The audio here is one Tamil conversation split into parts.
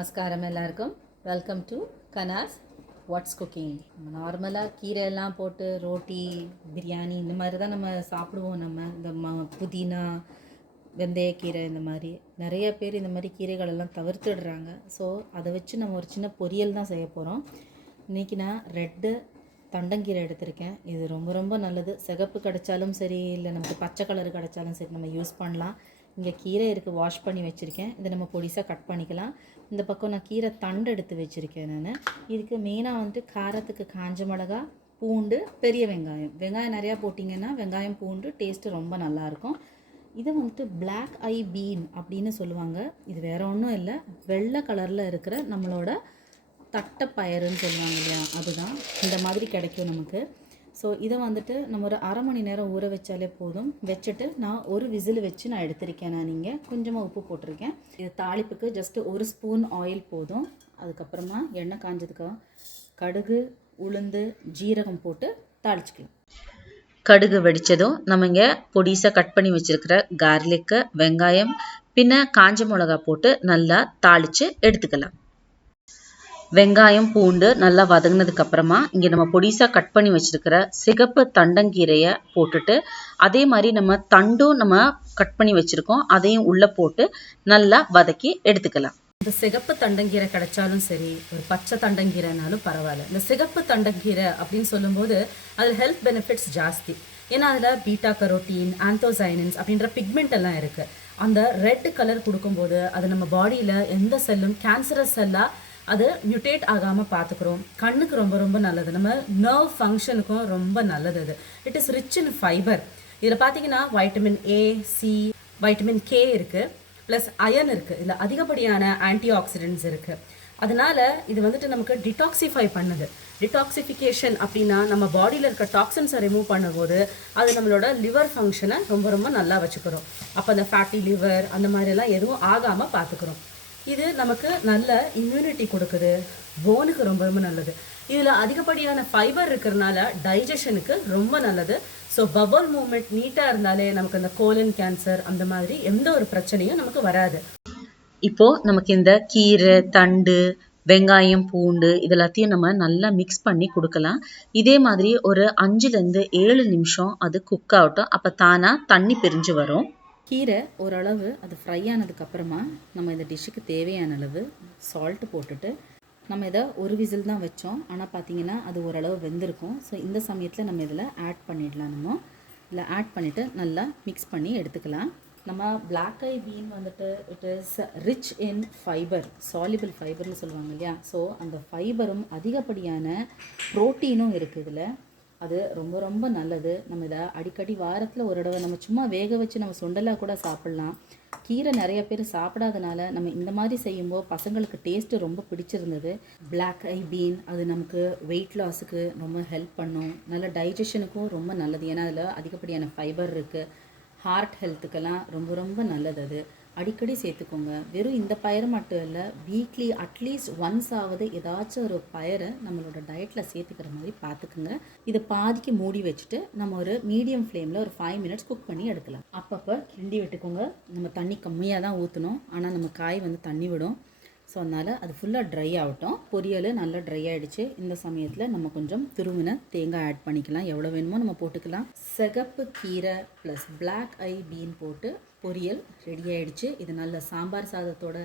நமஸ்காரம் எல்லாருக்கும். Welcome to Kanas what's cooking. நம்ம நார்மலாக கீரையெல்லாம் போட்டு ரோட்டி, பிரியாணி இந்த மாதிரி தான் நம்ம சாப்பிடுவோம். நம்ம இந்த புதினா, வெந்தயக்கீரை இந்த மாதிரி நிறைய பேர் இந்த மாதிரி கீரைகளெல்லாம் தவிர்த்துடுறாங்க. ஸோ அதை வச்சு நம்ம ஒரு சின்ன பொரியல் தான் செய்ய போகிறோம். இன்றைக்கி நான் ரெட்டு தண்டங்கீரை எடுத்திருக்கேன். இது ரொம்ப ரொம்ப நல்லது. சிகப்பு கிடைச்சாலும் சரி, இல்லை நமக்கு பச்சை கலர் கிடைச்சாலும் சரி நம்ம யூஸ் பண்ணலாம். இங்கே கீரை இருக்குது, வாஷ் பண்ணி வச்சுருக்கேன். இதை நம்ம பொடிசாக கட் பண்ணிக்கலாம். இந்த பக்கம் நான் கீரை தண்டு எடுத்து வச்சுருக்கேன். நான் இதுக்கு மெயினாக வந்துட்டு காரத்துக்கு காஞ்ச மிளகா, பூண்டு, பெரிய வெங்காயம் நிறையா போட்டிங்கன்னா வெங்காயம் பூண்டு டேஸ்ட்டு ரொம்ப நல்லாயிருக்கும். இதை வந்துட்டு பிளாக் ஐ பீன் அப்படின்னு சொல்லுவாங்க. இது வேறு ஒன்றும் இல்லை, வெள்ளை கலரில் இருக்கிற நம்மளோட தட்டைப்பயறுன்னு சொல்லுவாங்க இல்லையா, அதுதான். இந்த மாதிரி கிடைக்கும் நமக்கு. ஸோ இதை வந்துட்டு நம்ம ஒரு அரை மணி நேரம் ஊற வச்சாலே போதும். வச்சுட்டு நான் ஒரு விசில் வச்சு நான் எடுத்திருக்கேன். நான் இங்கே கொஞ்சமாக உப்பு போட்டிருக்கேன். இது தாளிப்புக்கு ஜஸ்ட்டு 1 ஸ்பூன் ஆயில் போதும். அதுக்கப்புறமா எண்ணெய் காஞ்சதுக்கு கடுகு, உளுந்து, ஜீரகம் போட்டு தாளிச்சிக்கலாம். கடுகு வெடித்ததும் நம்ம இங்கே பொடிசாக கட் பண்ணி வச்சுருக்கிற கார்லிக்கு, வெங்காயம், பின்ன காஞ்ச மிளகா போட்டு நல்லா தாளித்து எடுத்துக்கலாம். வெங்காயம் பூண்டு நல்லா வதங்கினதுக்கு அப்புறமா இங்கே நம்ம பொடிசாக கட் பண்ணி வச்சுருக்கிற சிகப்பு தண்டங்கீரையை போட்டுட்டு, அதே மாதிரி நம்ம தண்டும் நம்ம கட் பண்ணி வச்சுருக்கோம், அதையும் உள்ளே போட்டு நல்லா வதக்கி எடுத்துக்கலாம். இந்த சிகப்பு தண்டங்கீரை கிடைச்சாலும் சரி, ஒரு பச்சை தண்டங்கீரைனாலும் பரவாயில்ல. இந்த சிகப்பு தண்டங்கீரை அப்படின்னு சொல்லும்போது அதில் ஹெல்த் பெனிஃபிட்ஸ் ஜாஸ்தி. ஏன்னா அதில் பீட்டா கரோட்டீன், ஆந்தோசைனின்ஸ் அப்படின்ற பிக்மெண்ட் எல்லாம் இருக்குது. அந்த ரெட் கலர் கொடுக்கும்போது அது நம்ம பாடியில் எந்த செல்லும் கேன்சரஸ் செல்லாக அது மியூட்டேட் ஆகாமல் பார்த்துக்கிறோம். கண்ணுக்கு ரொம்ப ரொம்ப நல்லது. நம்ம நர்வ் ஃபங்க்ஷனுக்கும் ரொம்ப நல்லது. அது it is rich in fibre. இதில் பார்த்தீங்கன்னா vitamin A, C, vitamin K இருக்குது, ப்ளஸ் அயன் இருக்குது. இதில் அதிகப்படியான ஆன்டி ஆக்சிடென்ட்ஸ் இருக்குது. அதனால் இது வந்துட்டு நமக்கு டிடாக்சிஃபை பண்ணுது. டிடாக்சிஃபிகேஷன் அப்படின்னா நம்ம பாடியில் இருக்க டாக்ஸின்ஸை ரிமூவ் பண்ணும்போது அது நம்மளோட லிவர் ஃபங்க்ஷனை ரொம்ப ரொம்ப நல்லா வச்சுக்கிறோம். அப்போ அந்த ஃபேட்டி லிவர் அந்த மாதிரிலாம் எதுவும் ஆகாமல் பார்த்துக்கிறோம். இது நமக்கு நல்ல இம்யூனிட்டி கொடுக்குது, போனுக்கு ரொம்ப ரொம்ப நல்லது. இதில் அதிகப்படியான ஃபைபர் இருக்கிறதுனால டைஜஷனுக்கு ரொம்ப நல்லது. ஸோ பவல் மூவ்மெண்ட் நீட்டாக இருந்தாலே நமக்கு அந்த கோலன் கேன்சர் அந்த மாதிரி எந்த ஒரு பிரச்சனையும் நமக்கு வராது. இப்போது நமக்கு இந்த கீரை, தண்டு, வெங்காயம், பூண்டு இதெல்லாத்தையும் நம்ம நல்லா மிக்ஸ் பண்ணி கொடுக்கலாம். இதே மாதிரி ஒரு 5-7 நிமிஷம் அது குக் ஆகட்டும். அப்போ தானாக தண்ணி பிரிஞ்சு வரும். கீரை ஓரளவு அது ஃப்ரை ஆனதுக்கப்புறமா நம்ம இந்த டிஷ்ஷுக்கு தேவையான அளவு சால்ட்டு போட்டுட்டு, நம்ம இதை ஒரு விசில் தான் வச்சோம், ஆனால் பார்த்திங்கன்னா அது ஓரளவு வெந்திருக்கும். ஸோ இந்த சமயத்தில் நம்ம இதில் ஆட் பண்ணிடலாம். நம்ம இதில் ஆட் பண்ணிவிட்டு நல்லா மிக்ஸ் பண்ணி எடுத்துக்கலாம். நம்ம பிளாக் ஐ பீன் வந்துட்டு it is rich in fibre, soluble ஃபைபர்னு சொல்லுவாங்க இல்லையா. ஸோ அந்த ஃபைபரும் அதிகப்படியான ப்ரோட்டீனும் இருக்குது இதில். அது ரொம்ப ரொம்ப நல்லது. நம்ம இதை அடிக்கடி வாரத்தில் ஒரு தடவை நம்ம சும்மா வேக வச்சு நம்ம சுண்டலாக கூட சாப்பிட்லாம். கீரை நிறைய பேர் சாப்பிடாதனால நம்ம இந்த மாதிரி செய்யும்போது பசங்களுக்கு டேஸ்ட்டு ரொம்ப பிடிச்சிருந்தது. பிளாக் ஐ பீன் அது நமக்கு வெயிட் லாஸுக்கு ரொம்ப ஹெல்ப் பண்ணும். நல்ல டைஜஷனுக்கும் ரொம்ப நல்லது. ஏன்னா அதில் அதிகப்படியான ஃபைபர் இருக்குது. ஹார்ட் ஹெல்த்துக்கெல்லாம் ரொம்ப ரொம்ப நல்லது. அது அடிக்கடி சேர்த்துக்கோங்க. வெறும் இந்த பயிரை மட்டும் இல்லை, வீக்லி அட்லீஸ்ட் ஒன்ஸ் ஆவது ஏதாச்சும் ஒரு பயிரை நம்மளோட டயட்டில் சேர்த்துக்கிற மாதிரி பார்த்துக்குங்க. இதை பாதிக்கு மூடி வச்சுட்டு நம்ம ஒரு மீடியம் ஃப்ளேமில் ஒரு 5 மினிட்ஸ் குக் பண்ணி எடுக்கலாம். அப்பப்போ கிண்டி விட்டுக்கோங்க. நம்ம தண்ணி கம்மியாக தான் ஊற்றணும், ஆனால் நம்ம காய் வந்து தண்ணி விடும். ஸோ அதனால் அது ஃபுல்லாக ட்ரை ஆகட்டும். பொரியல் நல்லா ட்ரை ஆகிடுச்சு. இந்த சமயத்தில் நம்ம கொஞ்சம் துருவின தேங்காய் ஆட் பண்ணிக்கலாம். எவ்வளோ வேணுமோ நம்ம போட்டுக்கலாம். சிகப்பு கீரை ப்ளஸ் பிளாக் ஐ பீன் போட்டு பொரியல் ரெடி ஆகிடுச்சு. இது நல்ல சாம்பார் சாதத்தோட,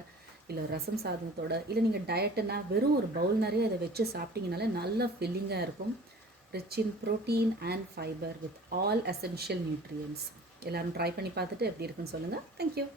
இல்லை ரசம் சாதத்தோட, இல்லை நீங்கள் டயட்டுன்னா வெறும் ஒரு பவுல் நிறைய இதை வச்சு சாப்பிட்டீங்கனாலே நல்ல ஃபில்லிங்காக இருக்கும். Rich in protein and fibre with all essential nutrients. எல்லோரும் ட்ரை பண்ணி பார்த்துட்டு எப்படி இருக்குன்னு சொல்லுங்கள். தேங்க்யூ.